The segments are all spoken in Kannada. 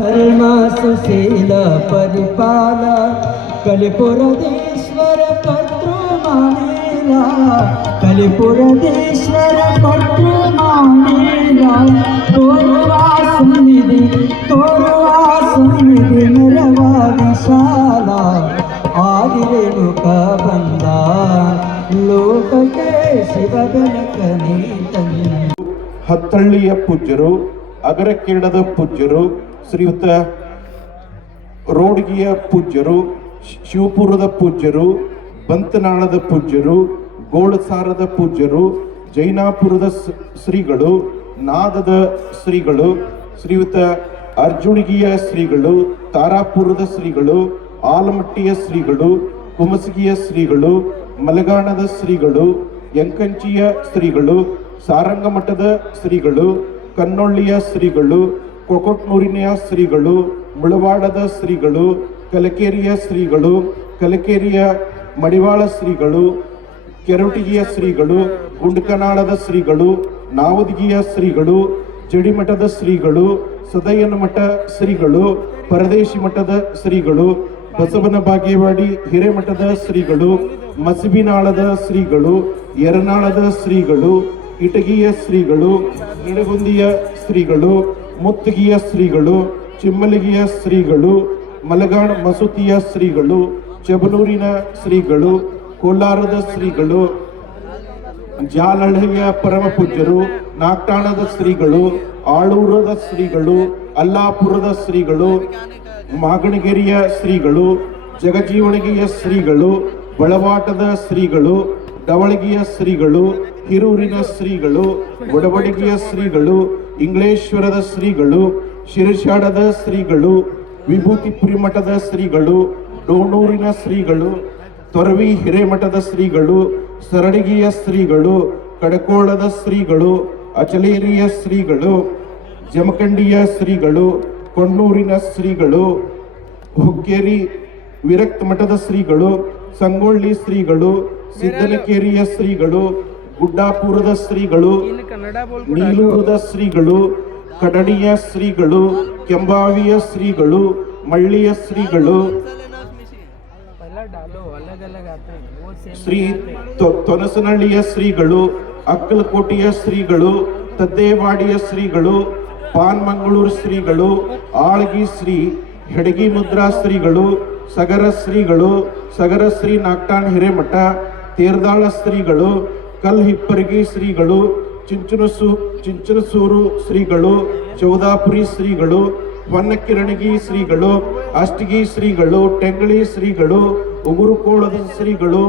ಧರ್ಮ ಸುಶೀಲ ಪರಿಪಾಲ ಕಲಿಪುರದೇಶ್ವರ ಕರ್ತೃ ಮಾನೇಲ ಕಲಿಪುರದೇಶ್ವರ ಕರ್ತೃ ಮಾನೇಲ ತೋರುವ ಸನ್ನಿಧಿ ಮೆರವ ವಿಶಾಲ ಆದಿರೇಣುಕ ಬಂದ ಲೋಕಕ್ಕೆ ಶಿವ ಬೆಳಕನೇ ತಂದ. ಹತ್ತಳ್ಳಿಯ ಪೂಜ್ಯರು, ಅಗರಕೇಡದ ಪೂಜ್ಯರು, ಶ್ರೀಯುತ ರೋಡ್ಗಿಯ ಪೂಜ್ಯರು, ಶಿವಪುರದ ಪೂಜ್ಯರು, ಬಂತನಾಳದ ಪೂಜ್ಯರು, ಗೋಳಸಾರದ ಪೂಜ್ಯರು, ಜೈನಾಪುರದ ಶ್ರೀಗಳು, ನಾದದ ಶ್ರೀಗಳು, ಶ್ರೀಯುತ ಅರ್ಜುಣಿಗಿಯ ಶ್ರೀಗಳು, ತಾರಾಪುರದ ಶ್ರೀಗಳು, ಆಲಮಟ್ಟಿಯ ಶ್ರೀಗಳು, ಕುಮಸಗಿಯ ಶ್ರೀಗಳು, ಮಲಗಾಣದ ಶ್ರೀಗಳು, ಯಂಕಂಚಿಯ ಶ್ರೀಗಳು, ಸಾರಂಗಮಠದ ಶ್ರೀಗಳು, ಕನ್ನೊಳ್ಳಿಯ ಶ್ರೀಗಳು, ಕೊಕೊಟ್ನೂರಿನ ಶ್ರೀಗಳು, ಮುಳವಾಡದ ಶ್ರೀಗಳು, ಕಲಕೇರಿಯ ಶ್ರೀಗಳು, ಕಲಕೇರಿಯ ಮಡಿವಾಳ ಶ್ರೀಗಳು, ಕೆರಟಿಗಿಯ ಶ್ರೀಗಳು, ಗುಂಡ್ಕನಾಳದ ಶ್ರೀಗಳು, ನಾವದಗಿಯ ಶ್ರೀಗಳು, ಜಡಿಮಠದ ಶ್ರೀಗಳು, ಸದಯನ ಮಠ ಶ್ರೀಗಳು, ಪರದೇಶಿ ಮಠದ ಶ್ರೀಗಳು, ಬಸವನ ಬಾಗೇವಾಡಿ ಹಿರೇಮಠದ ಶ್ರೀಗಳು, ಮಸಬಿನಾಳದ ಶ್ರೀಗಳು, ಯರನಾಳದ ಶ್ರೀಗಳು, ಇಟಗಿಯ ಶ್ರೀಗಳು, ನಿಡಗುಂದಿಯ ಶ್ರೀಗಳು, ಮುತ್ತಗಿಯ ಶ್ರೀಗಳು, ಚಿಮ್ಮಲಿಗಿಯ ಶ್ರೀಗಳು, ಮಲಗಾಣ ಮಸೂತಿಯ ಶ್ರೀಗಳು, ಚಬನೂರಿನ ಶ್ರೀಗಳು, ಕೋಲಾರದ ಶ್ರೀಗಳು, ಜಾಲಹಳ್ಳಿಯ ಪರಮ ಪೂಜ್ಯರು, ನಾಗ್ಟಾಣದ ಶ್ರೀಗಳು, ಆಳೂರದ ಶ್ರೀಗಳು, ಅಲ್ಲಾಪುರದ ಶ್ರೀಗಳು, ಮಾಗಣಗೆರೆಯ ಶ್ರೀಗಳು, ಜಗಜೀವಣಿಗೆಯ ಶ್ರೀಗಳು, ಬಳವಾಟದ ಶ್ರೀಗಳು, ಡವಳಗಿಯ ಶ್ರೀಗಳು, ಹಿರೂರಿನ ಶ್ರೀಗಳು, ಒಡವಡಿಗೆಯ ಶ್ರೀಗಳು, ಇಂಗ್ಲೇಶ್ವರದ ಶ್ರೀಗಳು, ಶಿರಶಾಡದ ಶ್ರೀಗಳು, ವಿಭೂತಿಪುರಿ ಮಠದ ಶ್ರೀಗಳು, ಡೋಣೂರಿನ ಶ್ರೀಗಳು, ತೊರವಿ ಹಿರೇಮಠದ ಶ್ರೀಗಳು, ಸರಡಿಗೆಯ ಶ್ರೀಗಳು, ಕಡಕೋಳದ ಶ್ರೀಗಳು, ಅಚಲೇರಿಯ ಶ್ರೀಗಳು, ಜಮಖಂಡಿಯ ಶ್ರೀಗಳು, ಕೊಣ್ಣೂರಿನ ಶ್ರೀಗಳು, ಹುಕ್ಕೇರಿ ವಿರಕ್ತ ಮಠದ ಶ್ರೀಗಳು, ಸಂಗೊಳ್ಳಿ ಶ್ರೀಗಳು, ಸಿದ್ದನಕೇರಿಯ ಶ್ರೀಗಳು, ಗುಡ್ಡಾಪುರದ ಶ್ರೀಗಳು, ನೀಲೂರದ ಶ್ರೀಗಳು, ಕಡಡಿಯ ಶ್ರೀಗಳು, ಕೆಂಬಾವಿಯ ಶ್ರೀಗಳು, ಮಳ್ಳಿಯ ಶ್ರೀಗಳು, ಶ್ರೀ ತೊನಸನಹಳ್ಳಿಯ ಶ್ರೀಗಳು, ಅಕ್ಕಲಕೋಟೆಯ ಶ್ರೀಗಳು, ತದ್ದೇವಾಡಿಯ ಶ್ರೀಗಳು, ಪಾನ್ಮಂಗಳೂರು ಶ್ರೀಗಳು, ಆಳ್ಗಿ ಶ್ರೀ, ಹೆಡಗಿ ಮುದ್ರಾ ಶ್ರೀಗಳು, ಸಗರ ಶ್ರೀಗಳು, ಸಗರ ಶ್ರೀ ನಾಗ್ಟಾಣ್ ಹಿರೇಮಠ, ತೇರ್ದಾಳ ಶ್ರೀಗಳು, ಕಲ್ಹಿಪ್ಪರಗಿ ಶ್ರೀಗಳು, ಚಿಂಚನಸೂರು ಶ್ರೀಗಳು, ಚೌದಾಪುರಿ ಶ್ರೀಗಳು, ಹೊನ್ನಕಿರಣಗಿ ಶ್ರೀಗಳು, ಅಷ್ಟಗಿ ಶ್ರೀಗಳು, ಟೆಂಗಳಿ ಶ್ರೀಗಳು, ಉಗುರುಕೋಳದ ಶ್ರೀಗಳು,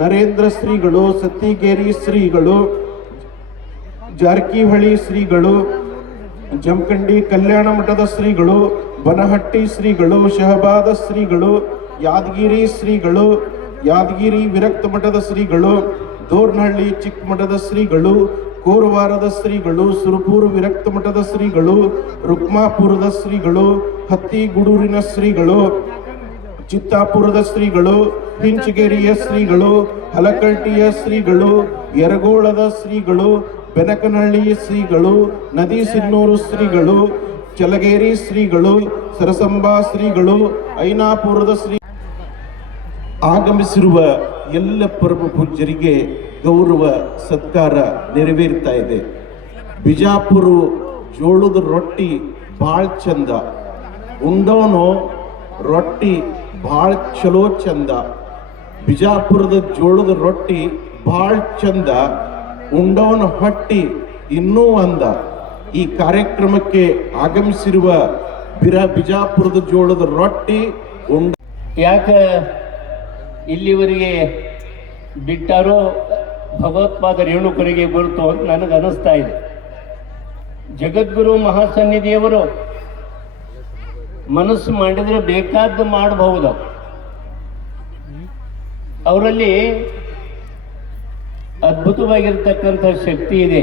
ನರೇಂದ್ರ ಶ್ರೀಗಳು, ಸತ್ತಿಗೇರಿ ಶ್ರೀಗಳು, ಜಾರಕಿಹೊಳಿ ಶ್ರೀಗಳು, ಜಮಖಂಡಿ ಕಲ್ಯಾಣ ಮಠದ ಶ್ರೀಗಳು, ಬನಹಟ್ಟಿ ಶ್ರೀಗಳು, ಶಹಬಾದ ಶ್ರೀಗಳು, ಯಾದಗಿರಿ ಶ್ರೀಗಳು, ಯಾದಗಿರಿ ವಿರಕ್ತ ಮಠದ ಶ್ರೀಗಳು, ದೋರ್ನಹಳ್ಳಿ ಚಿಕ್ಕ ಮಠದ ಶ್ರೀಗಳು, ಕೋರವಾರದ ಶ್ರೀಗಳು, ಸುರಪೂರು ವಿರಕ್ತ ಮಠದ ಶ್ರೀಗಳು, ರುಕ್ಮಾಪುರದ ಶ್ರೀಗಳು, ಹತ್ತಿಗೂಡೂರಿನ ಶ್ರೀಗಳು, ಚಿತ್ತಾಪುರದ ಶ್ರೀಗಳು, ಹಿಂಚಗೇರಿಯ ಶ್ರೀಗಳು, ಹಲಕಟ್ಟಿಯ ಶ್ರೀಗಳು, ಯರಗೋಳದ ಶ್ರೀಗಳು, ಬೆನಕನಹಳ್ಳಿಯ ಶ್ರೀಗಳು, ನದಿ ಸಿನ್ನೂರು ಶ್ರೀಗಳು, ಚಲಗೇರಿ ಶ್ರೀಗಳು, ಸರಸಂಬಾ ಶ್ರೀಗಳು, ಐನಾಪುರದ ಶ್ರೀ ಆಗಮಿಸಿರುವ ಎಲ್ಲ ಪರಮ ಪೂಜ್ಯರಿಗೆ ಗೌರವ ಸತ್ಕಾರ ನೆರವೇರ್ತಾ ಇದೆ. ಬಿಜಾಪುರ ಜೋಳದ ರೊಟ್ಟಿ ಭಾಳ ಚಂದ, ಉಂಡೋನು ರೊಟ್ಟಿ ಭಾಳ ಚಲೋ ಚಂದ. ಬಿಜಾಪುರದ ಜೋಳದ ರೊಟ್ಟಿ ಭಾಳ ಚಂದ, ಉಂಡವನ ಹೊಟ್ಟಿ ಇನ್ನೂ ಅಂದ. ಈ ಕಾರ್ಯಕ್ರಮಕ್ಕೆ ಆಗಮಿಸಿರುವ ಬಿಜಾಪುರದ ಜೋಳದ ರೊಟ್ಟಿ ಯಾಕೆ ಇಲ್ಲಿವರೆಗೆ ಬಿಟ್ಟಾರೋ ಭಗವತ್ಪಾದ ರೇಣುಕರಿಗೆ ಗುರುತು ಅಂತ ನನಗೆ ಅನಿಸ್ತಾ ಇದೆ. ಜಗದ್ಗುರು ಮಹಾಸನ್ನಿಧಿಯವರು ಮನಸ್ಸು ಮಾಡಿದರೆ ಬೇಕಾದ್ದು ಮಾಡಬಹುದು. ಅವರಲ್ಲಿ ಅದ್ಭುತವಾಗಿರ್ತಕ್ಕಂಥ ಶಕ್ತಿ ಇದೆ.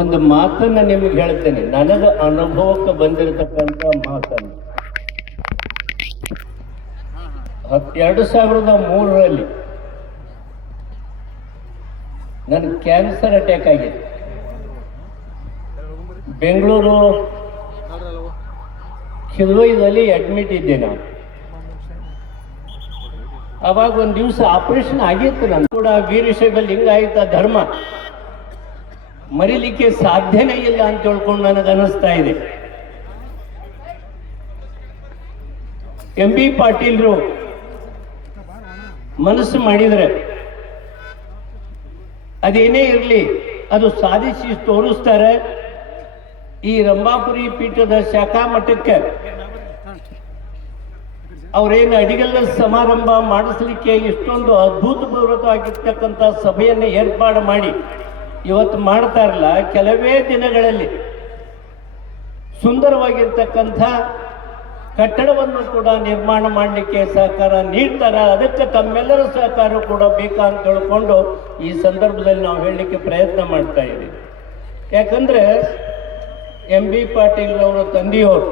ಒಂದು ಮಾತನ್ನು ನಿಮಗೆ ಹೇಳ್ತೇನೆ, ನನಗೆ ಅನುಭವಕ್ಕೆ ಬಂದಿರತಕ್ಕಂಥ ಮಾತನ್ನು. 2003ರಲ್ಲಿ ನನಗೆ ಕ್ಯಾನ್ಸರ್ ಅಟ್ಯಾಕ್ ಆಗಿದೆ. ಬೆಂಗಳೂರು ಶಿಲ್ವೈದಲ್ಲಿ ಅಡ್ಮಿಟ್ ಇದ್ದೆ ನಾನು. ಅವಾಗ ಒಂದು ದಿವಸ ಆಪರೇಷನ್ ಆಗಿತ್ತು. ನಾನು ಕೂಡ ವೀರಶೈವ ಲಿಂಗಾಯತ ಧರ್ಮ ಮರಿಲಿಕ್ಕೆ ಸಾಧ್ಯನೇ ಇಲ್ಲ ಅಂತ ಹೇಳ್ಕೊಂಡು ನನಗೆ ಅನಿಸ್ತಾ ಇದೆ. MB ಪಾಟೀಲ್ರು ಮನಸ್ಸು ಮಾಡಿದರೆ ಅದೇನೇ ಇರಲಿ ಅದು ಸಾಧಿಸಿ ತೋರಿಸ್ತಾರೆ. ಈ ರಂಭಾಪುರಿ ಪೀಠದ ಶಾಖಾ ಮಠಕ್ಕೆ ಅವರೇನು ಅಡಿಗಲ್ಲ ಸಮಾರಂಭ ಮಾಡಿಸ್ಲಿಕ್ಕೆ ಇಷ್ಟೊಂದು ಅದ್ಭುತಪೂರ್ವಕವಾಗಿರ್ತಕ್ಕಂಥ ಸಭೆಯನ್ನು ಏರ್ಪಾಡು ಮಾಡಿ ಇವತ್ತು ಮಾಡ್ತಾರಲ್ಲ, ಕೆಲವೇ ದಿನಗಳಲ್ಲಿ ಸುಂದರವಾಗಿರ್ತಕ್ಕಂಥ ಕಟ್ಟಡವನ್ನು ಕೂಡ ನಿರ್ಮಾಣ ಮಾಡಲಿಕ್ಕೆ ಸಹಕಾರ ನೀಡ್ತಾರೆ. ಅದಕ್ಕೆ ತಮ್ಮೆಲ್ಲರ ಸಹಕಾರ ಕೂಡ ಬೇಕಂತ ತಿಳ್ಕೊಂಡು ಈ ಸಂದರ್ಭದಲ್ಲಿ ನಾವು ಹೇಳಲಿಕ್ಕೆ ಪ್ರಯತ್ನ ಮಾಡ್ತಾ ಇದ್ದೀವಿ. ಯಾಕಂದ್ರೆ MB ಪಾಟೀಲ್ ಅವರ ತಂದೆಯವರು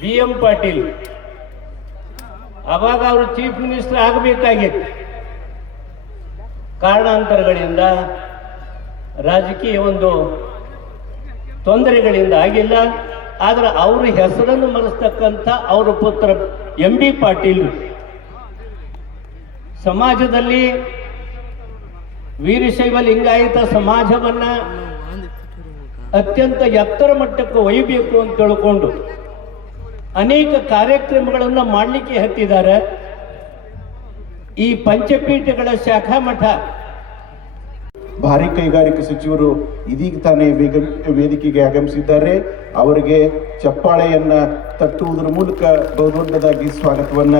BM ಪಾಟೀಲ್ ಅವಾಗ ಅವರು ಚೀಫ್ ಮಿನಿಸ್ಟರ್ ಆಗಬೇಕಾಗಿತ್ತು. ಕಾರಣಾಂತರಗಳಿಂದ ರಾಜಕೀಯ ಒಂದು ತೊಂದರೆಗಳಿಂದ ಆಗಿಲ್ಲ. ಆದ್ರೆ ಅವ್ರ ಹೆಸರನ್ನು ಮರೆಸ್ತಕ್ಕಂಥ ಅವರ ಪುತ್ರ MB ಪಾಟೀಲ್ ಸಮಾಜದಲ್ಲಿ ವೀರಶೈವ ಲಿಂಗಾಯತ ಸಮಾಜವನ್ನ ಅತ್ಯಂತ ಎತ್ತರ ಮಟ್ಟಕ್ಕೆ ಒಯ್ಯಬೇಕು ಅಂತ ತಿಳ್ಕೊಂಡು ಅನೇಕ ಕಾರ್ಯಕ್ರಮಗಳನ್ನು ಮಾಡಲಿಕ್ಕೆ ಹತ್ತಿದ್ದಾರೆ. ಈ ಪಂಚಪೀಠಗಳ ಶಾಖಾ ಮಠ ಭಾರಿ ಕೈಗಾರಿಕಾ ಸಚಿವರು ಇದೀಗ ತಾನೇ ವೇದಿಕೆಗೆ ಆಗಮಿಸಿದ್ದಾರೆ. ಅವರಿಗೆ ಚಪ್ಪಾಳೆಯನ್ನ ತಟ್ಟುವುದರ ಮೂಲಕ ಬಹುದೊಡ್ಡದಾಗಿ ಸ್ವಾಗತವನ್ನ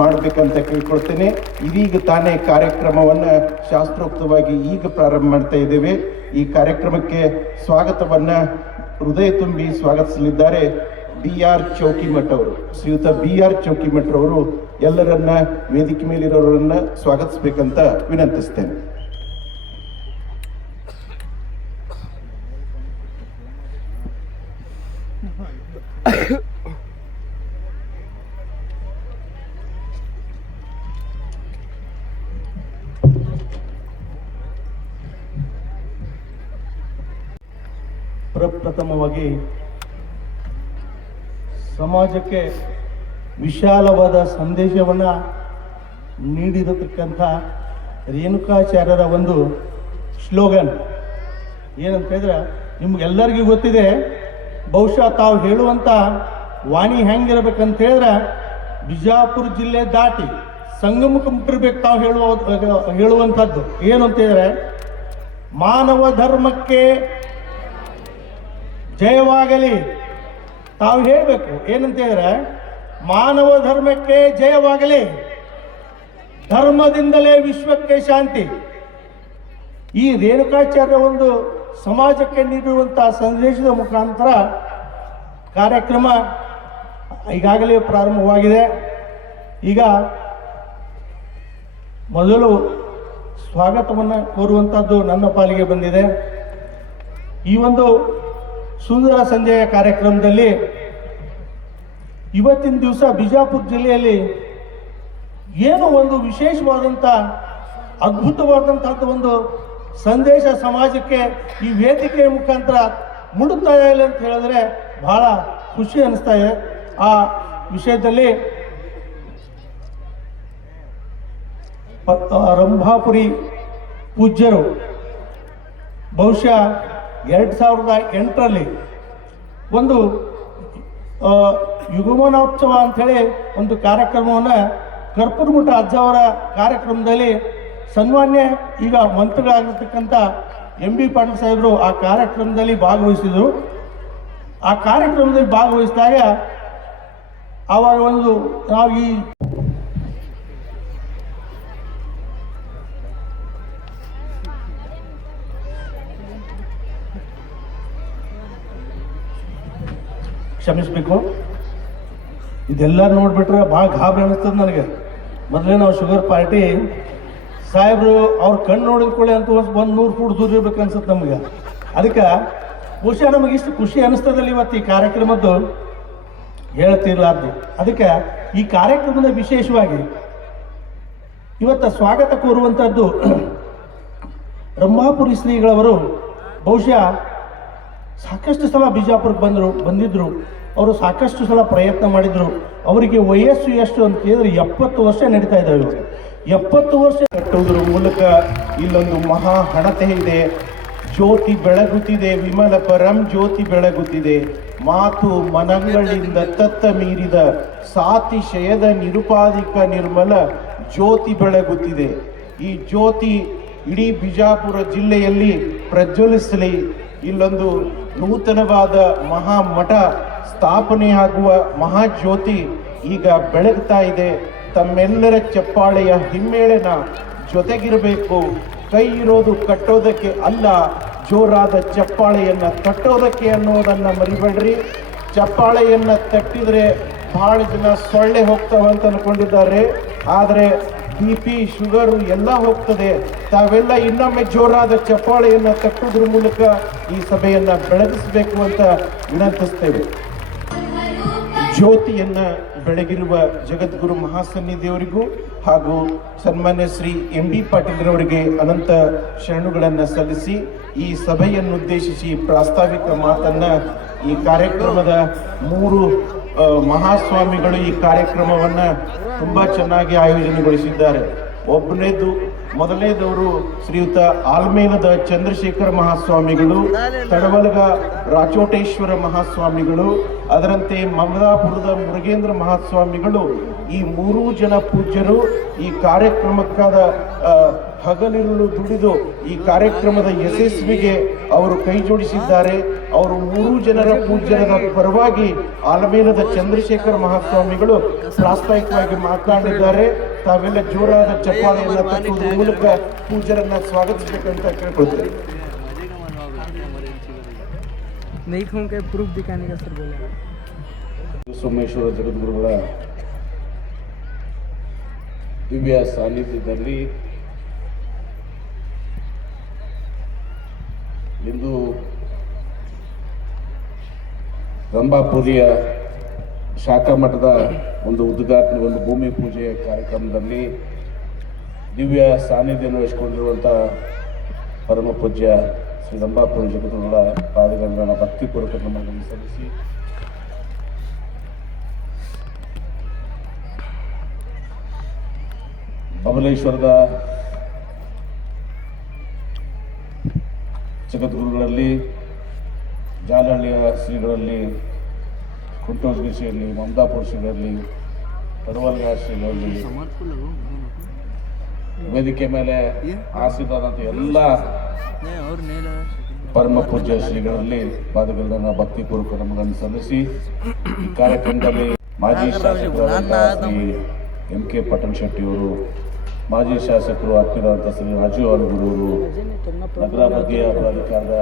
ಮಾಡಬೇಕಂತ ಕೇಳ್ಕೊಳ್ತೇನೆ. ಇದೀಗ ತಾನೇ ಕಾರ್ಯಕ್ರಮವನ್ನ ಶಾಸ್ತ್ರೋಕ್ತವಾಗಿ ಈಗ ಪ್ರಾರಂಭ ಮಾಡ್ತಾ ಇದ್ದೇವೆ. ಈ ಕಾರ್ಯಕ್ರಮಕ್ಕೆ ಸ್ವಾಗತವನ್ನ ಹೃದಯ ತುಂಬಿ ಸ್ವಾಗತಿಸಲಿದ್ದಾರೆ BR ಚೌಕಿಮಠ ಅವರು. ಶ್ರೀಯುತ BR ಚೌಕಿಮಠ ಅವರು ಎಲ್ಲರನ್ನ ವೇದಿಕೆ ಮೇಲಿರೋರನ್ನ ಸ್ವಾಗತಿಸಬೇಕಂತ ವಿನಂತಿಸ್ತೇನೆ. ಪ್ರಪ್ರಥಮವಾಗಿ ಸಮಾಜಕ್ಕೆ ವಿಶಾಲವಾದ ಸಂದೇಶವನ್ನು ನೀಡಿರತಕ್ಕಂಥ ರೇಣುಕಾಚಾರ್ಯರ ಒಂದು ಸ್ಲೋಗನ್ ಏನಂತ ಹೇಳಿದ್ರೆ ನಿಮ್ಗೆಲ್ಲರಿಗೂ ಗೊತ್ತಿದೆ. ಬಹುಶಃ ತಾವು ಹೇಳುವಂಥ ವಾಣಿ ಹೆಂಗಿರ್ಬೇಕಂತ ಹೇಳಿದ್ರೆ ಬಿಜಾಪುರ ಜಿಲ್ಲೆ ದಾಟಿ ಸಂಗಮಕ್ಕೆ ಮುಟ್ಟಿರ್ಬೇಕು ತಾವು ಹೇಳುವಂಥದ್ದು ಏನು ಅಂತ ಹೇಳಿದ್ರೆ ಮಾನವ ಧರ್ಮಕ್ಕೆ ಜಯವಾಗಲಿ. ತಾವು ಹೇಳಬೇಕು ಏನಂತ ಹೇಳಿದ್ರೆ ಮಾನವ ಧರ್ಮಕ್ಕೆ ಜಯವಾಗಲಿ, ಧರ್ಮದಿಂದಲೇ ವಿಶ್ವಕ್ಕೆ ಶಾಂತಿ. ಈ ರೇಣುಕಾಚಾರ್ಯ ಒಂದು ಸಮಾಜಕ್ಕೆ ನೀಡಿರುವಂತಹ ಸಂದೇಶದ ಮುಖಾಂತರ ಕಾರ್ಯಕ್ರಮ ಈಗಾಗಲೇ ಪ್ರಾರಂಭವಾಗಿದೆ. ಈಗ ಮೊದಲು ಸ್ವಾಗತವನ್ನು ಕೋರುವಂಥದ್ದು ನನ್ನ ಪಾಲಿಗೆ ಬಂದಿದೆ. ಈ ಒಂದು ಸುಂದರ ಸಂಜೆಯ ಕಾರ್ಯಕ್ರಮದಲ್ಲಿ ಇವತ್ತಿನ ದಿವಸ ಬಿಜಾಪುರ ಜಿಲ್ಲೆಯಲ್ಲಿ ಏನೋ ಒಂದು ವಿಶೇಷವಾದಂಥ ಅದ್ಭುತವಾದಂಥದ್ದು ಒಂದು ಸಂದೇಶ ಸಮಾಜಕ್ಕೆ ಈ ವೇದಿಕೆಯ ಮುಖಾಂತರ ಮುಡುತ್ತಾ ಇಲ್ಲ ಅಂತ ಹೇಳಿದ್ರೆ ಬಹಳ ಖುಷಿ ಅನಿಸ್ತಾ ಇದೆ. ಆ ವಿಷಯದಲ್ಲಿ ರಂಭಾಪುರಿ ಪೂಜ್ಯರು ಬಹುಶಃ 2008ರಲ್ಲಿ ಒಂದು ಯುಗಮನೋತ್ಸವ ಅಂಥೇಳಿ ಒಂದು ಕಾರ್ಯಕ್ರಮವನ್ನು ಕರ್ಪೂರಮಠ ಅಜ್ಜವರ ಕಾರ್ಯಕ್ರಮದಲ್ಲಿ ಸನ್ಮಾನ್ಯ ಈಗ ಮಂತ್ರಿಗಳಾಗಿರ್ತಕ್ಕಂಥ MB ಪಾಟೀಲ್ ಸಾಹೇಬರು ಆ ಕಾರ್ಯಕ್ರಮದಲ್ಲಿ ಭಾಗವಹಿಸಿದರು. ಆ ಕಾರ್ಯಕ್ರಮದಲ್ಲಿ ಭಾಗವಹಿಸಿದಾಗ ಆವಾಗ ಒಂದು ನಾವು ಈ ಕ್ಷಮಿಸಬೇಕು, ಇದೆಲ್ಲ ನೋಡಿಬಿಟ್ರೆ ಭಾಳ ಗಾಬರಿ ಅನ್ನಿಸ್ತದೆ ನನಗೆ. ಮೊದಲೇ ನಾವು ಶುಗರ್ ಪಾರ್ಟಿ ಸಾಹೇಬರು ಅವ್ರ ಕಣ್ಣು ನೋಡಿದ್ಕೊಳ್ಳಿ ಅಂತ ಒಂದು 100 ಫೂಟ್ ದೂರ ಇರ್ಬೇಕು ಅನ್ಸುತ್ತೆ ನಮ್ಗೆ. ಅದಕ್ಕೆ ಬಹುಶಃ ನಮಗೆ ಇಷ್ಟು ಖುಷಿ ಅನ್ನಿಸ್ತದಲ್ಲ ಇವತ್ತು ಈ ಕಾರ್ಯಕ್ರಮದ್ದು ಹೇಳ್ತಿರ್ಲಾರ್ದು. ಅದಕ್ಕೆ ಈ ಕಾರ್ಯಕ್ರಮದ ವಿಶೇಷವಾಗಿ ಇವತ್ತು ಸ್ವಾಗತ ಕೋರುವಂಥದ್ದು ರಂಭಾಪುರಿ ಶ್ರೀಗಳವರು ಬಹುಶಃ ಸಾಕಷ್ಟು ಸಲ ಬಿಜಾಪುರಕ್ಕೆ ಬಂದಿದ್ದರು. ಅವರು ಸಾಕಷ್ಟು ಸಲ ಪ್ರಯತ್ನ ಮಾಡಿದರು. ಅವರಿಗೆ ವಯಸ್ಸು ಎಷ್ಟು ಅಂತ ಕೇಳಿದ್ರೆ 70 ವರ್ಷ ನಡೀತಾ ಇದ್ದಾವೆ. ಇವಾಗ 70 ವರ್ಷ ಕಟ್ಟುವುದರ ಮೂಲಕ ಇಲ್ಲೊಂದು ಮಹಾ ಹಣತೆ ಇದೆ. ಜ್ಯೋತಿ ಬೆಳಗುತ್ತಿದೆ, ವಿಮಲ ಪರಂ ಜ್ಯೋತಿ ಬೆಳಗುತ್ತಿದೆ. ಮಾತು ಮನಗಳಿಂದ ತತ್ತ ಮೀರಿದ ಸಾತಿಶಯದ ನಿರುಪಾಧಿಕ ನಿರ್ಮಲ ಜ್ಯೋತಿ ಬೆಳಗುತ್ತಿದೆ. ಈ ಜ್ಯೋತಿ ಇಡೀ ಬಿಜಾಪುರ ಜಿಲ್ಲೆಯಲ್ಲಿ ಪ್ರಜ್ವಲಿಸಲಿ. ಇಲ್ಲೊಂದು ನೂತನವಾದ ಮಹಾಮಠ ಸ್ಥಾಪನೆಯಾಗುವ ಮಹಾಜ್ಯೋತಿ ಈಗ ಬೆಳಗ್ತಾ ಇದೆ. ತಮ್ಮೆಲ್ಲರ ಚಪ್ಪಾಳೆಯ ಹಿಮ್ಮೇಳನ ಜೊತೆಗಿರಬೇಕು. ಕೈ ಇರೋದು ಕಟ್ಟೋದಕ್ಕೆ ಅಲ್ಲ, ಜೋರಾದ ಚಪ್ಪಾಳೆಯನ್ನು ತಟ್ಟೋದಕ್ಕೆ ಅನ್ನೋದನ್ನು ಮರಿಬೇಡ್ರಿ. ಚಪ್ಪಾಳೆಯನ್ನು ತಟ್ಟಿದರೆ ಭಾಳ ಜನ ಸೊಳ್ಳೆ ಹೋಗ್ತಾವಂತ ಅನ್ಕೊಂಡಿದ್ದಾರೆ, ಆದರೆ BP ಶುಗರು ಎಲ್ಲ ಹೋಗ್ತದೆ. ತಾವೆಲ್ಲ ಇನ್ನೊಮ್ಮೆ ಜೋರಾದ ಚಪ್ಪಾಳೆಯನ್ನು ತಟ್ಟುವುದ್ರ ಮೂಲಕ ಈ ಸಭೆಯನ್ನು ಬೆಳಗಿಸಬೇಕು ಅಂತ ವಿನಂತಿಸ್ತೇವೆ. ಜ್ಯೋತಿಯನ್ನು ಬೆಳಗಿರುವ ಜಗದ್ಗುರು ಮಹಾಸನ್ನಿಧಿಯವರಿಗೂ ಹಾಗೂ ಸನ್ಮಾನ್ಯ ಶ್ರೀ MB ಪಾಟೀಲ್ರವರಿಗೆ ಅನಂತ ಶರಣುಗಳನ್ನು ಸಲ್ಲಿಸಿ ಈ ಸಭೆಯನ್ನು ಉದ್ದೇಶಿಸಿ ಪ್ರಾಸ್ತಾವಿಕ ಮಾತನ್ನ ಈ ಕಾರ್ಯಕ್ರಮದ 3 ಮಹಾಸ್ವಾಮಿಗಳು ಈ ಕಾರ್ಯಕ್ರಮವನ್ನು ತುಂಬ ಚೆನ್ನಾಗಿ ಆಯೋಜನೆಗೊಳಿಸಿದ್ದಾರೆ. ಮೊದಲನೇದವರು ಶ್ರೀಯುತ ಆಲ್ಮೇಲದ ಚಂದ್ರಶೇಖರ ಮಹಾಸ್ವಾಮಿಗಳು, ತಡವಲಗ ರಾಚೋಟೇಶ್ವರ ಮಹಾಸ್ವಾಮಿಗಳು, ಅದರಂತೆ ಮಮದಾಪುರದ ಮುರುಗೇಂದ್ರ ಮಹಾಸ್ವಾಮಿಗಳು. ಈ 3 ಜನ ಪೂಜ್ಯರು ಈ ಕಾರ್ಯಕ್ರಮಕ್ಕಾದ ಹಗಲಿರುಳು ದುಡಿದು ಈ ಕಾರ್ಯಕ್ರಮದ ಯಶಸ್ವಿಗೆ ಅವರು ಕೈ ಜೋಡಿಸಿದ್ದಾರೆ. ಅವರು 3 ಜನರ ಪೂಜ್ಯರದ ಪರವಾಗಿ ಆಲಮೇಲದ ಚಂದ್ರಶೇಖರ ಮಹಾಸ್ವಾಮಿಗಳು ಪ್ರಾಸ್ತಾವಿಕವಾಗಿ ಮಾತನಾಡಿದ್ದಾರೆ. ತಾವೆಲ್ಲ ಜೋರಾದ ಚಪ್ಪಾಳೆಯನ್ನು ತಟ್ಟುವುದರ ಮೂಲಕ ಪೂಜ್ಯರನ್ನ ಸ್ವಾಗತಿಸಬೇಕಂತ ಕೇಳ್ಕೊಳ್ತೇವೆ. ಸೋಮೇಶ್ವರ ಜಗದ್ಗುರುಗಳ ದಿವ್ಯ ಸಾನ್ನಿಧ್ಯದಲ್ಲಿ ಇಂದು ರಂಭಾಪುರಿಯ ಶಾಖಾ ಮಠದ ಒಂದು ಉದ್ಘಾಟನೆ, ಒಂದು ಭೂಮಿ ಪೂಜೆಯ ಕಾರ್ಯಕ್ರಮದಲ್ಲಿ ದಿವ್ಯ ಸಾನ್ನಿಧ್ಯವನ್ನು ವಹಿಸಿಕೊಂಡಿರುವಂಥ ಪರಮ ಪೂಜ್ಯ ಶ್ರೀ ರಂಭಾಪುರಿ ಜಗದ್ಗುರುಗಳ ಪಾದಗಳನ್ನು ಭಕ್ತಿಪೂರ್ವಕ ನಮನಗಳನ್ನು ಸಲ್ಲಿಸಿ ಬಬಲೇಶ್ವರದ ಜಗದ್ಗುರುಗಳಲ್ಲಿ, ಜಾಲಹಳ್ಳಿಯ ಶ್ರೀಗಳಲ್ಲಿ, ಕುಂಟೋಜಗಿ ಶ್ರೀಗಳಲ್ಲಿ, ಮಮದಾಪುರ ಶ್ರೀಗಳಲ್ಲಿ, ತಡವಲ್ಗ ಶ್ರೀಗಳಲ್ಲಿ, ವೇದಿಕೆ ಮೇಲೆ ಆಸೀನರಾದಂಥ ಎಲ್ಲ ಪರಮ ಪೂಜ್ಯ ಶ್ರೀಗಳಲ್ಲಿ ಪಾದಗಳನ್ನು ಭಕ್ತಿಪೂರ್ವಕ ನಮನಗಳನ್ನು ಸಲ್ಲಿಸಿ ಈ ಕಾರ್ಯಕ್ರಮದಲ್ಲಿ ಮಾಜಿ ಶಾಸಕರಾದಂಥ ಶ್ರೀ MK ಪಟ್ಟಣ ಶೆಟ್ಟಿಯವರು, ಮಾಜಿ ಶಾಸಕರು ಆತ್ಮೀಯರಾದಂಥ ಶ್ರೀ ರಾಜು ಅನುಗುರವರು, ನಗರಾಭಿವೃದ್ಧಿಯ ಪ್ರಾಧಿಕಾರದ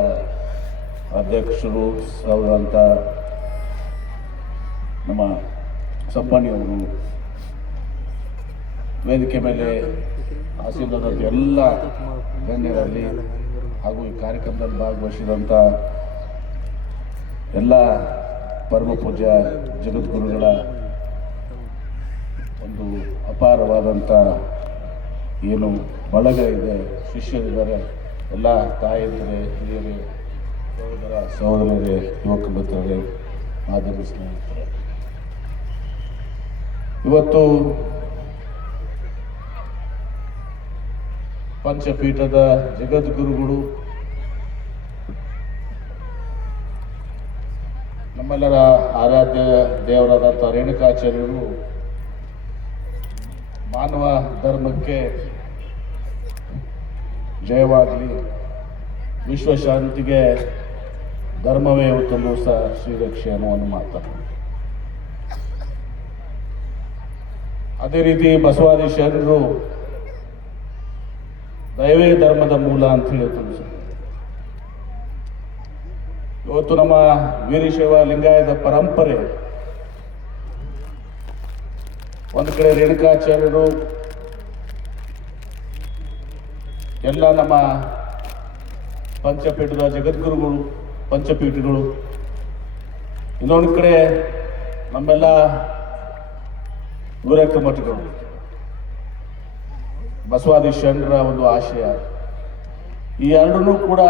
ಅಧ್ಯಕ್ಷರು ಸೌರಂತ ನಮ್ಮ ಸಬ್ಬಾಣಿಯವರು, ವೇದಿಕೆ ಮೇಲೆ ಆಸೀನರಾದಂಥ ಎಲ್ಲ ಗಣ್ಯರಲ್ಲಿ ಹಾಗೂ ಈ ಕಾರ್ಯಕ್ರಮದಲ್ಲಿ ಭಾಗವಹಿಸಿದಂಥ ಎಲ್ಲ ಪರಮ ಪೂಜ್ಯ ಜಗದ್ಗುರುಗಳ ಒಂದು ಅಪಾರವಾದಂಥ ಏನು ಬಳಗ ಇದೆ, ಶಿಷ್ಯರಿದ್ದಾರೆ, ಎಲ್ಲ ತಾಯಂದಿರೇ, ಹಿರಿಯರೇ, ಸಹೋದರರೇ, ಯುವಕ ಮಿತ್ರರೇ, ಮಾಧ್ಯಮ ಸ್ನೇಹಿತರೆ, ಇವತ್ತು ಪಂಚಪೀಠದ ಜಗದ್ಗುರುಗಳು ನಮ್ಮೆಲ್ಲರ ಆರಾಧ್ಯ ದೇವರಾದಂಥ ರೇಣುಕಾಚಾರ್ಯರು ಮಾನವ ಧರ್ಮಕ್ಕೆ ಜಯವಾಗಲಿ, ವಿಶ್ವಶಾಂತಿಗೆ ಧರ್ಮವೇ ಉತ್ತಮ ಶ್ರೀರಕ್ಷೆ ಅನ್ನೋ ಒಂದು ಮಾತು. ಅದೇ ರೀತಿ ಬಸವಾದಿ ಶರಣರು ದೈವೇ ಧರ್ಮದ ಮೂಲ ಅಂತ ಹೇಳಿ ತಿಳಿಸಿದರು. ಇವತ್ತು ನಮ್ಮ ವೀರಶೈವ ಲಿಂಗಾಯತ ಪರಂಪರೆ ಒಂದು ಕಡೆ ರೇಣುಕಾಚಾರ್ಯರು, ಎಲ್ಲ ನಮ್ಮ ಪಂಚಪೀಠದ ಜಗದ್ಗುರುಗಳು, ಪಂಚಪೀಠಗಳು, ಇನ್ನೊಂದು ಕಡೆ ನಮ್ಮೆಲ್ಲ ಗುರಕ ಮಠಗಳು, ಬಸವಾದಿ ಶರಣರ ಒಂದು ಆಶಯ. ಈ ಎರಡನ್ನೂ ಕೂಡ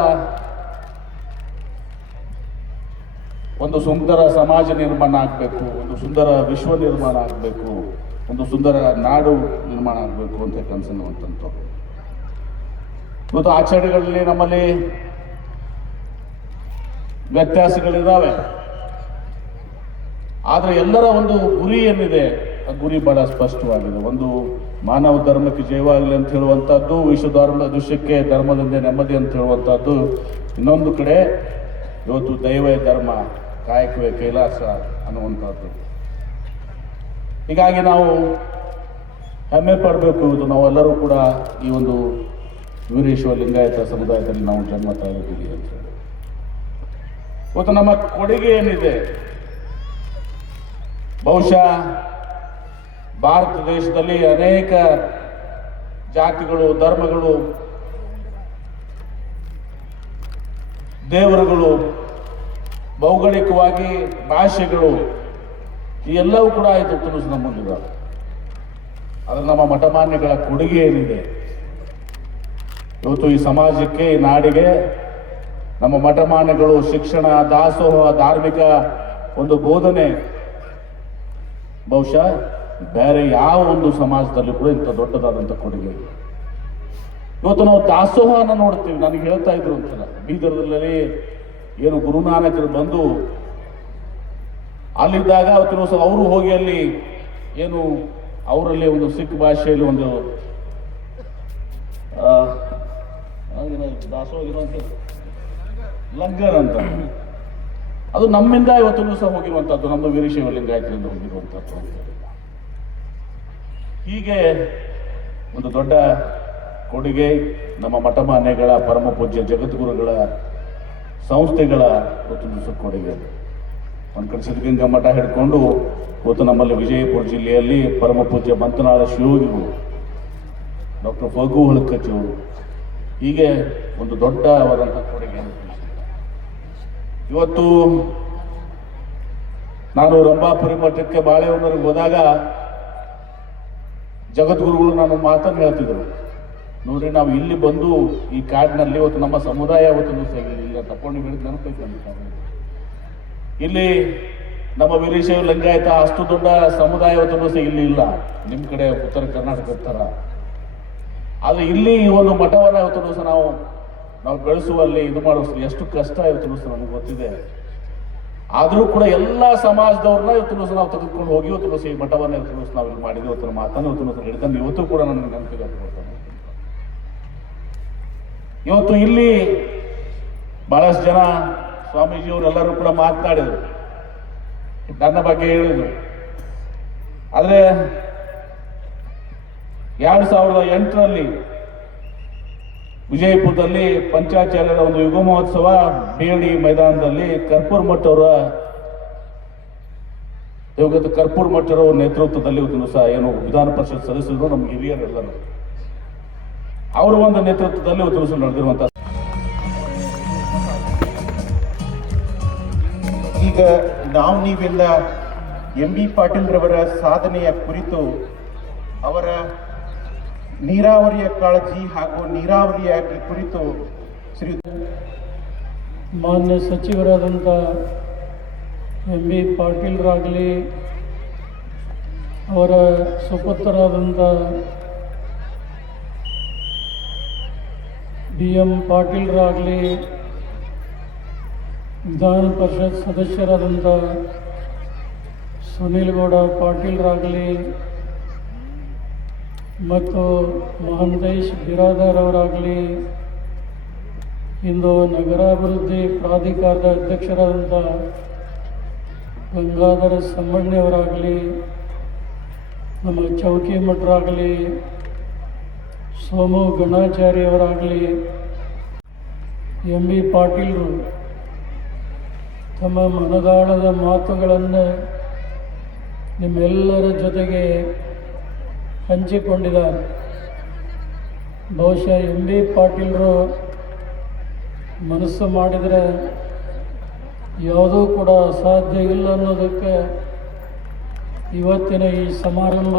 ಒಂದು ಸುಂದರ ಸಮಾಜ ನಿರ್ಮಾಣ ಆಗಬೇಕು, ಒಂದು ಸುಂದರ ವಿಶ್ವ ನಿರ್ಮಾಣ ಆಗಬೇಕು, ಒಂದು ಸುಂದರ ನಾಡು ನಿರ್ಮಾಣ ಆಗಬೇಕು ಅಂತ ಕನಸನ್ನುವಂಥದ್ದು. ಇವತ್ತು ಆಚರಣೆಗಳಲ್ಲಿ ನಮ್ಮಲ್ಲಿ ವ್ಯತ್ಯಾಸಗಳಿದ್ದಾವೆ, ಆದರೆ ಎಲ್ಲರ ಒಂದು ಗುರಿ ಏನಿದೆ ಆ ಗುರಿ ಬಹಳ ಸ್ಪಷ್ಟವಾಗಿದೆ. ಒಂದು ಮಾನವ ಧರ್ಮಕ್ಕೆ ಜಯವಾಗಲಿ ಅಂತ ಹೇಳುವಂಥದ್ದು, ವಿಶ್ವ ದುಷ್ಯಕ್ಕೆ ಧರ್ಮದಿಂದ ನೆಮ್ಮದಿ ಅಂತ ಹೇಳುವಂಥದ್ದು. ಇನ್ನೊಂದು ಕಡೆ ಇವತ್ತು ದೈವೇ ಧರ್ಮ, ಕಾಯಕವೇ ಕೈಲಾಸ ಅನ್ನುವಂಥದ್ದು. ಹೀಗಾಗಿ ನಾವು ಹೆಮ್ಮೆ ಪಡಬೇಕು. ಇದು ನಾವೆಲ್ಲರೂ ಕೂಡ ಈ ಒಂದು ವೀರೇಶ್ವರ ಲಿಂಗಾಯತ ಸಮುದಾಯದಲ್ಲಿ ನಾವು ಜನ್ಮ ತಾಳಿದ್ದೀವಿ ಅಂತ ಹೇಳಿ. ಇವತ್ತು ನಮ್ಮ ಕೊಡುಗೆ ಏನಿದೆ, ಬಹುಶಃ ಭಾರತ ದೇಶದಲ್ಲಿ ಅನೇಕ ಜಾತಿಗಳು, ಧರ್ಮಗಳು, ದೇವರುಗಳು, ಭೌಗೋಳಿಕವಾಗಿ ಭಾಷೆಗಳು ಈ ಎಲ್ಲವೂ ಕೂಡ ಇದು ತುಲಸು ನಮ್ಮಲ್ಲಿದ್ದಾವೆ. ಆದರೆ ನಮ್ಮ ಮಠಮಾನ್ಯಗಳ ಕೊಡುಗೆ ಏನಿದೆ ಇವತ್ತು ಈ ಸಮಾಜಕ್ಕೆ, ಈ ನಾಡಿಗೆ, ನಮ್ಮ ಮಠಮಾನ್ಯಗಳು ಶಿಕ್ಷಣ, ದಾಸೋಹ, ಧಾರ್ಮಿಕ ಒಂದು ಬೋಧನೆ ಬಹುಶಃ ಬೇರೆ ಯಾವ ಒಂದು ಸಮಾಜದಲ್ಲಿ ಕೂಡ ಇಂಥ ದೊಡ್ಡದಾದಂಥ ಕೊಡುಗೆ. ಇವತ್ತು ನಾವು ದಾಸೋಹನ ನೋಡ್ತೀವಿ. ನನಗೆ ಹೇಳ್ತಾ ಇದ್ರು ಅಂತಲ್ಲ, ಬೀದರ್ದಲ್ಲಿ ಏನು ಗುರುನಾನಕರು ಬಂದು ಅಲ್ಲಿದ್ದಾಗ ಅವತ್ತಿನ ದಿವಸ ಅವರು ಹೋಗಿ ಅಲ್ಲಿ ಏನು ಅವರಲ್ಲಿ ಒಂದು ಸಿಖ್ ಭಾಷೆಯಲ್ಲಿ ಒಂದು ದಾಸೋಹ ಲಂಗರ್ ಅಂತ, ಅದು ನಮ್ಮಿಂದ ಇವತ್ತು ದಿವಸ ಹೋಗಿರುವಂಥದ್ದು, ನಮ್ಮ ವೀರಶೈವ ಲಿಂಗಾಯತರಿಂದ ಹೋಗಿರುವಂಥದ್ದು ಅಂತ ಹೇಳಿಲ್ಲ. ಹೀಗೆ ಒಂದು ದೊಡ್ಡ ಕೊಡುಗೆ ನಮ್ಮ ಮಠಮಾನ್ಯಗಳ, ಪರಮ ಪೂಜ್ಯ ಜಗದ್ಗುರುಗಳ ಸಂಸ್ಥೆಗಳ ಇವತ್ತು ದಿವಸ ಕೊಡುಗೆ. ಒಂದು ಕಡೆ ಸಿದ್ಧಗಂಗಾ ಮಠ ಹಿಡ್ಕೊಂಡು ಇವತ್ತು ನಮ್ಮಲ್ಲಿ ವಿಜಯಪುರ ಜಿಲ್ಲೆಯಲ್ಲಿ ಪರಮ ಪೂಜ್ಯ ಮಂತನಾಳ ಶಿವಯೋಗಿಗಳು, ಡಾಕ್ಟರ್ ಫಗು ಹೊಳಕಚ್ಚಿಯವರು, ಹೀಗೆ ಒಂದು ದೊಡ್ಡವಾದಂಥ ಕೊಡುಗೆ. ಇವತ್ತು ನಾನು ರಂಭಾಪುರಿ ಮಠಕ್ಕೆ ಬಾಳೆಹೊನ್ನೂರಿಗೆ ಹೋದಾಗ ಜಗದ್ಗುರುಗಳು ನಾನು ಮಾತನ್ನು ಹೇಳ್ತಿದ್ರು, ನೋಡ್ರಿ ನಾವು ಇಲ್ಲಿ ಬಂದು ಈ ಕಾಡಿನಲ್ಲಿ ಇವತ್ತು ನಮ್ಮ ಸಮುದಾಯ ಇವತ್ತು ಇಲ್ಲ ತಕೊಂಡು ಹೇಳಿದ ನೆನಪೈತೆ. ಇಲ್ಲಿ ನಮ್ಮ ವೀರಶೈವ ಲಿಂಗಾಯತ ಅಷ್ಟು ದೊಡ್ಡ ಸಮುದಾಯ ಇವತ್ತು ಇಲ್ಲಿ ಇಲ್ಲ, ನಿಮ್ಮ ಕಡೆ ಉತ್ತರ ಕರ್ನಾಟಕ ಥರ. ಆದರೆ ಇಲ್ಲಿ ಈ ಒಂದು ಮಠವನ್ನು ಇವತ್ತು ದಿವಸ ನಾವು ಬೆಳೆಸುವಲ್ಲಿ ಇದು ಮಾಡುವಷ್ಟು ಎಷ್ಟು ಕಷ್ಟ ಇವತ್ತು ದಿವಸ ನಮಗೆ ಗೊತ್ತಿದೆ. ಆದರೂ ಕೂಡ ಎಲ್ಲ ಸಮಾಜದವ್ರನ್ನ ಇವತ್ತು ದಿವಸ ನಾವು ತೆಗೆದುಕೊಂಡು ಹೋಗಿ ಇವತ್ತು ದಿವಸ ಈ ಮಠವನ್ನು ಇವತ್ತು ದಿವಸ ನಾವು ಇಲ್ಲಿ ಮಾಡಿದ್ವಿ. ಇವತ್ತು ಮಾತನ್ನು ಇವತ್ತು ದಿವಸ ಹಿಡಿದನ್ನು ಇವತ್ತು ಕೂಡ ನನಗೆ ನೆನಪಿಗೆ ಕೊಡ್ತಾನೆ. ಇವತ್ತು ಇಲ್ಲಿ ಬಹಳಷ್ಟು ಜನ ಸ್ವಾಮೀಜಿಯವರೆಲ್ಲರೂ ಕೂಡ ಮಾತನಾಡಿದರು, ನನ್ನ ಬಗ್ಗೆ ಹೇಳಿದರು. ಆದರೆ 2008ರಲ್ಲಿ ವಿಜಯಪುರದಲ್ಲಿ ಪಂಚಾಚಾರ್ಯರ ಒಂದು ಯುಗ ಮಹೋತ್ಸವ ಬೇಡಿ ಮೈದಾನದಲ್ಲಿ ಕರ್ಪೂರ್ ಮಠ್ ಅವರ ಕರ್ಪೂರ್ ಮಠ್ ಅವರ ನೇತೃತ್ವದಲ್ಲಿ ಒಂದು ದಿವಸ ಏನು ವಿಧಾನ ಪರಿಷತ್ ಸದಸ್ಯರು, ನಮ್ಮ ಹಿರಿಯರೆಲ್ಲರೂ ಅವರ ಒಂದು ನೇತೃತ್ವದಲ್ಲಿ ಒಂದು ದಿವಸ ನಡೆದಿರುವಂತಹ. ಈಗ ನೀವೆಲ್ಲ ಎಂ ಬಿ ಪಾಟೀಲ್ ರವರ ಸಾಧನೆಯ ಕುರಿತು, ಅವರ ನೀರಾವರಿಯ ಕಾಳಜಿ ಹಾಗೂ ನೀರಾವರಿಯ ಕುರಿತು ಶ್ರೀ ಮಾನ್ಯ ಸಚಿವರಾದಂಥ ಎಂ ಬಿ ಪಾಟೀಲ್ರಾಗಲಿ, ಅವರ ಸುಪುತ್ರರಾದಂಥ ಬಿ ಎಂ ಪಾಟೀಲ್ರಾಗಲಿ, ವಿಧಾನ ಪರಿಷತ್ ಸದಸ್ಯರಾದಂಥ ಸುನೀಲ್ ಗೌಡ ಪಾಟೀಲ್ರಾಗಲಿ ಮತ್ತು ಮಹಂತೇಶ್ ಬಿರಾದರ್ ಅವರಾಗಲಿ, ಇಂದು ನಗರಾಭಿವೃದ್ಧಿ ಪ್ರಾಧಿಕಾರದ ಅಧ್ಯಕ್ಷರಾದಂಥ ಗಂಗಾಧರ ಸಮ್ಮಣ್ಣವರಾಗಲಿ, ನಮ್ಮ ಚೌಕಿ ಮಠರಾಗಲಿ, ಸೋಮು ಗಣಾಚಾರ್ಯವರಾಗಲಿ, ಎಂ ಬಿ ಪಾಟೀಲರು ತಮ್ಮ ಮನದಾಳದ ಮಾತುಗಳನ್ನು ನಿಮ್ಮೆಲ್ಲರ ಜೊತೆಗೆ ಹಂಚಿಕೊಂಡಿದ್ದಾರೆ. ಬಹುಶಃ ಎಂ ಬಿ ಪಾಟೀಲರು ಮನಸ್ಸು ಮಾಡಿದರೆ ಯಾವುದೂ ಕೂಡ ಅಸಾಧ್ಯ ಇಲ್ಲ ಅನ್ನೋದಕ್ಕೆ ಇವತ್ತಿನ ಈ ಸಮಾರಂಭ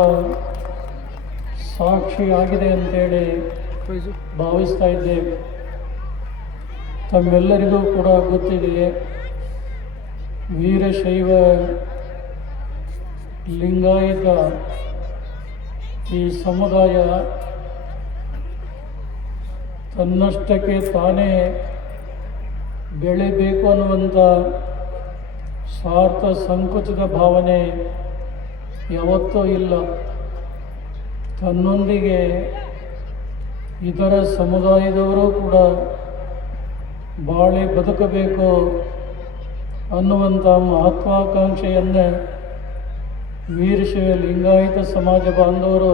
ಸಾಕ್ಷಿಯಾಗಿದೆ ಅಂತೇಳಿ ಭಾವಿಸ್ತಾ ಇದ್ದೇವೆ. ತಮ್ಮೆಲ್ಲರಿಗೂ ಕೂಡ ಗೊತ್ತಿದೆ, ವೀರಶೈವ ಲಿಂಗಾಯತ ಈ ಸಮುದಾಯ ತನ್ನಷ್ಟಕ್ಕೆ ತಾನೇ ಬೆಳೆಯಬೇಕು ಅನ್ನುವಂಥ ಸ್ವಾರ್ಥ ಸಂಕುಚಿತ ಭಾವನೆ ಯಾವತ್ತೂ ಇಲ್ಲ. ತನ್ನೊಂದಿಗೆ ಇತರ ಸಮುದಾಯದವರು ಕೂಡ ಬಾಳಿ ಬದುಕಬೇಕು ಅನ್ನುವಂಥ ಮಹತ್ವಾಕಾಂಕ್ಷೆಯನ್ನು ವೀರಶೈವ ಲಿಂಗಾಯತ ಸಮಾಜ ಬಾಂಧವರು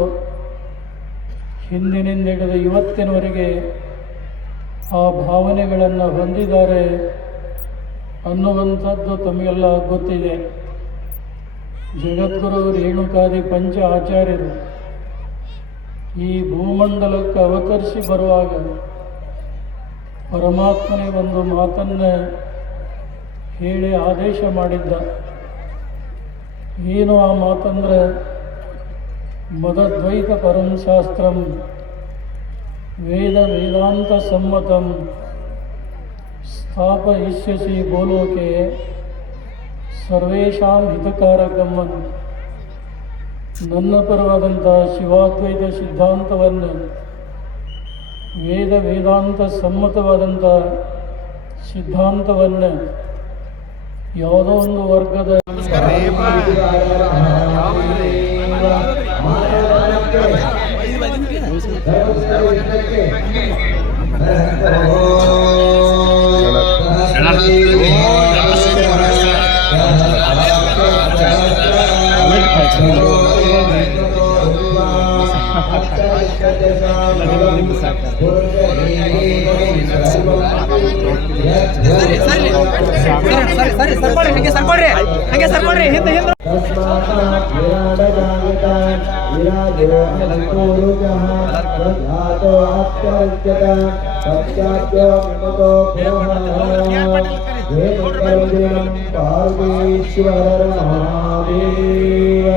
ಹಿಂದಿನಿಂದ ಹಿಡಿದು ಇವತ್ತಿನವರೆಗೆ ಆ ಭಾವನೆಗಳನ್ನು ಹೊಂದಿದ್ದಾರೆ ಅನ್ನುವಂಥದ್ದು ತಮಗೆಲ್ಲ ಗೊತ್ತಿದೆ. ಜಗದ್ಗುರು ರೇಣುಕಾದಿ ಪಂಚ ಆಚಾರ್ಯರು ಈ ಭೂಮಂಡಲಕ್ಕೆ ಅವತರಿಸಿ ಬರುವಾಗ ಪರಮಾತ್ಮನೇ ಒಂದು ಮಾತನ್ನು ಹೇಳಿ ಆದೇಶ ಮಾಡಿದ್ದ. ಏನು ಆ ಮಾತಂದ್ರೆ, ಮದದ್ವೈತ ಪರಂ ಶಾಸ್ತ್ರಂ ವೇದ ವೇದಾಂತ ಸಮ್ಮತಂ ಸ್ಥಾಪಯಿಷ್ಯಸಿ ಗೋಲೋಕೆ ಸರ್ವೇಷಾಂ ಹಿತಕಾರಕಂ. ನನ್ನ ಪರವಾದಂಥ ಶಿವಾದ್ವೈತ ಸಿದ್ಧಾಂತವನ್ನು ವೇದ ವೇದಾಂತ ಸಮ್ಮತವಾದಂಥ ಸಿದ್ಧಾಂತವನ್ನು ಯಾವುದೋ ಒಂದು ವರ್ಗದ ಪಾರ್ವೇಶ್ವರ ಮಹಾದೇವ.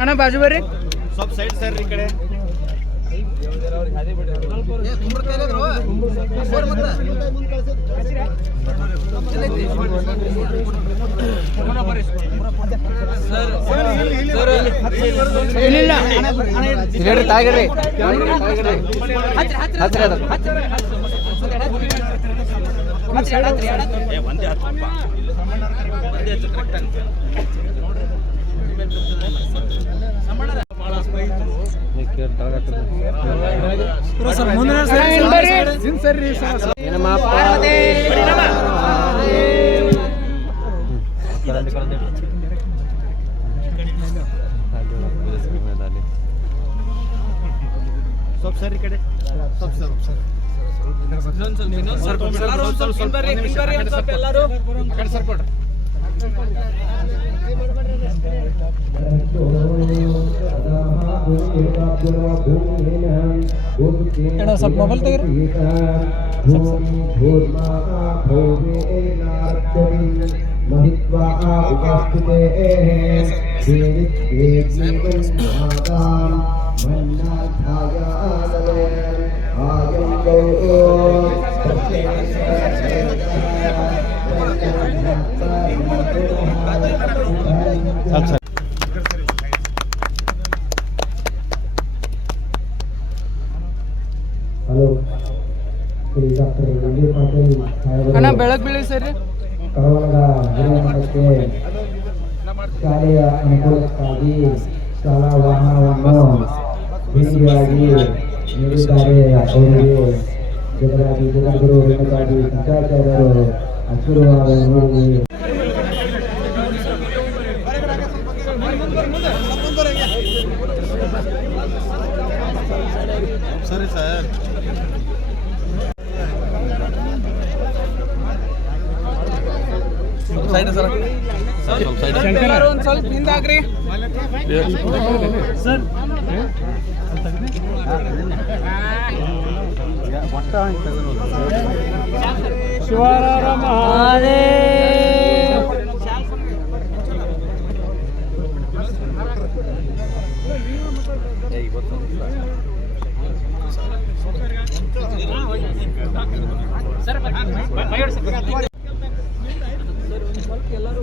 ಅಣ್ಣ ಬಾಜು ಬರ್ರಿ. ಸ್ವಲ್ಪ ಸೈಡ್ ಸರ್ ಈ ಕಡೆ. ಇಲ್ಲ ತಾಗಿಡ್ರಿ ಸ್ವಲ್ಪ ಸರ್ ಈ ಕಡೆ. ಸ್ವಲ್ಪ ಮೊಬೈಲ್ ತೆಗೀರಿ. महित्वा उपस्थिते जीवन्मातां मन्नाथायानवे आयं गौ हेलो श्री डॉक्टर विजय पाटिल ಅಣ್ಣ ಬೆಳಗ್ಗೆ ಬೀಳಿ ಸರ್. ಕಳವಳದ ಹಿರಿಯಮಠಕ್ಕೆ ಶಾಲೆಯ ಅನುಕೂಲಕ್ಕಾಗಿ ಶಾಲಾ ವಾಹನವನ್ನು ದೇಣಿಗೆಯಾಗಿ ನೀಡಿದ್ದಾರೆ. ಅವರಿಗೆ ಜಗದ್ಗುರು ರೇಣುಕಾದಿ ಸಿದ್ಧಾಚಾರ್ಯರು ಆಶೀರ್ವಾದ ನೀಡಿ ಸರಿ ಸರ್. Side sir. ಎಲ್ಲರೂ ಒಂದ್ ಸ್ವಲ್ಪ ಹಿಂದಾಗ್ರಿ. ಸರ್ ಶಿವರಾರ ಮಹಾದೇವ್. ಎಲ್ಲರೂ